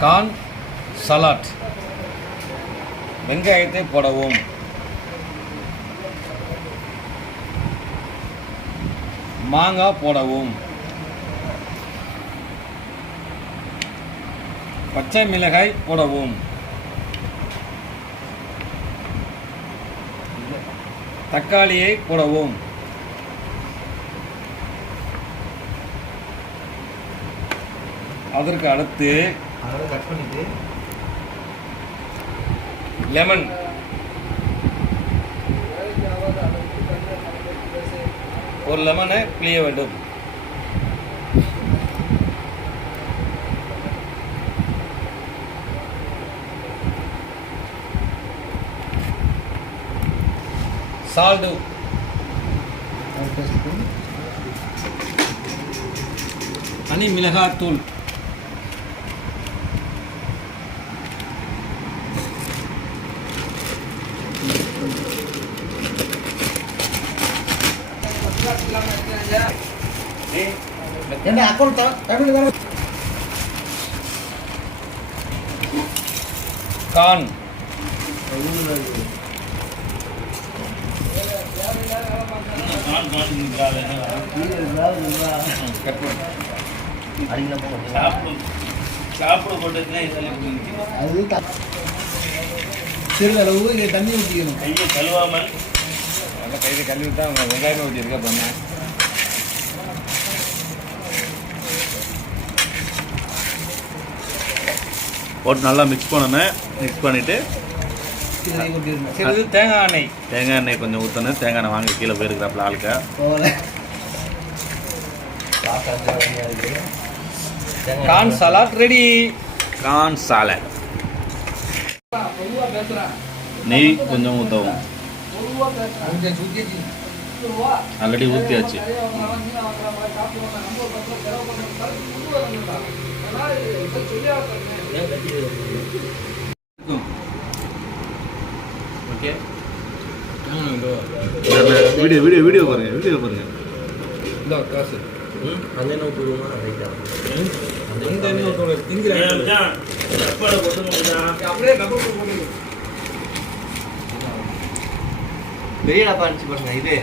Corn salad. வெங்காயத்தை போடவும். மாங்காய் போடவும். பச்சை மிளகாய் போடவும். தக்காளியை போடவும். அதற்கு அடுத்து லெமன். ஒரு லெமனை பிழிய வேண்டும். சால்ட், தனி மிளகாய் தூள், கார்ன், சிறிதளவு தண்ணி ஊற்றிக்கணும். கையை கழுவாமல் நல்லா கையில் கழுவி தான் அவங்க வெங்காயமே ஊற்றிருக்கா பண்ணேன். போட்டு நல்லா மிக்ஸ் பண்ணணும். மிக்ஸ் பண்ணிவிட்டு சிறிது தேங்காய் எண்ணெய். தேங்காய் எண்ணெய் கொஞ்சம் ஊற்றணும். தேங்காய் எண்ணெய் வாங்கி கீழே போயிருக்கிறாப்புல ஆளுக்க. Corn salad ready. Corn salad. நெய் கொஞ்சம் ஊற்றவும். ஆல்ரெடி ஊற்றியாச்சு. ஓகே, வீடியோ வீடியோ வீடியோ பாருங்க. வீடியோ பாருங்க. இந்த காசு அந்த என்ன ஊற்றுவோமா? இந்த என்ன ஊற்றுவோம்? அப்படியே பெரிய டப்பா அனுப்பிச்சு பாருங்க. இது